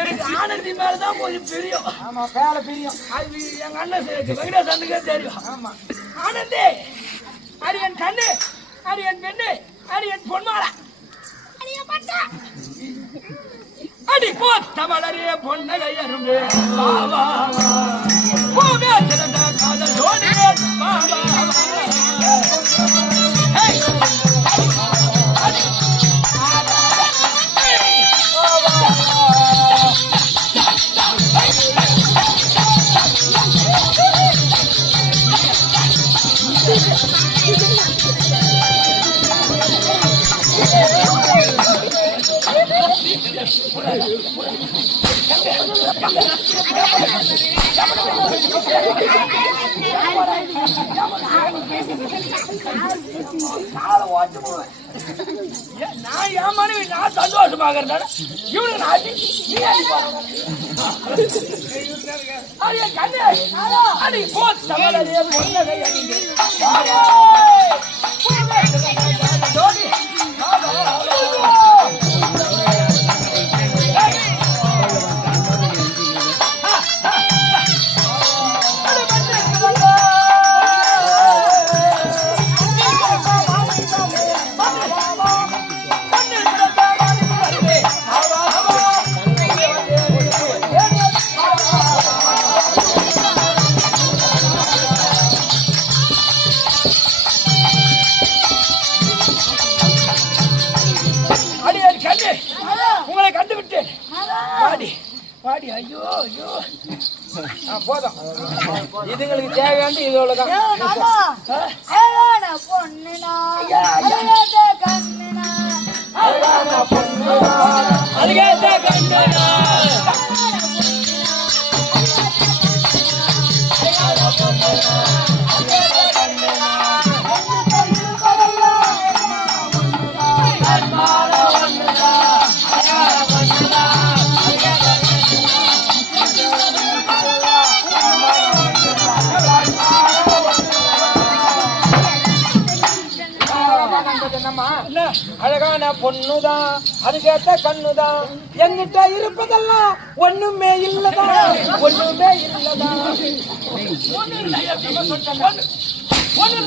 எனக்கு ஆனந்தி மேலதான் கொஞ்சம் பிரியம். ஆமா பேர பிரியம். அது எங்க அண்ணன் வெங்கடேஷ் அண்ணுக்கே தெரியும். ஆமா ஆனந்தி அது என் கண்ணு, அது என் பெண்ணு, அது என் பொன்மாலா, அடி போ தமிழரே பொன்னகை அரும்பு பாவா பூவே திரண்ட காதல் ஜோடியே பாவா. நான் என் மனைவி நான் சந்தோஷமாக இருந்தாலும் இவனுக்கு நான் கண்ணு அடி போ தமிழரே பொன்னகை அணிந்து ஜோடி உங்களை கண்டுவிட்டு வாடி வாடி. ஐயோ ஐயோ போதும், இதுங்களுக்கு தேவையான இதோடதான். அழகான பொண்ணுதான், அதுக்கேத்த கண்ணுதான், என்கிட்ட இருப்பதெல்லாம் ஒண்ணுமே இல்லதான், ஒண்ணுமே இல்லதான். ஒண்ணு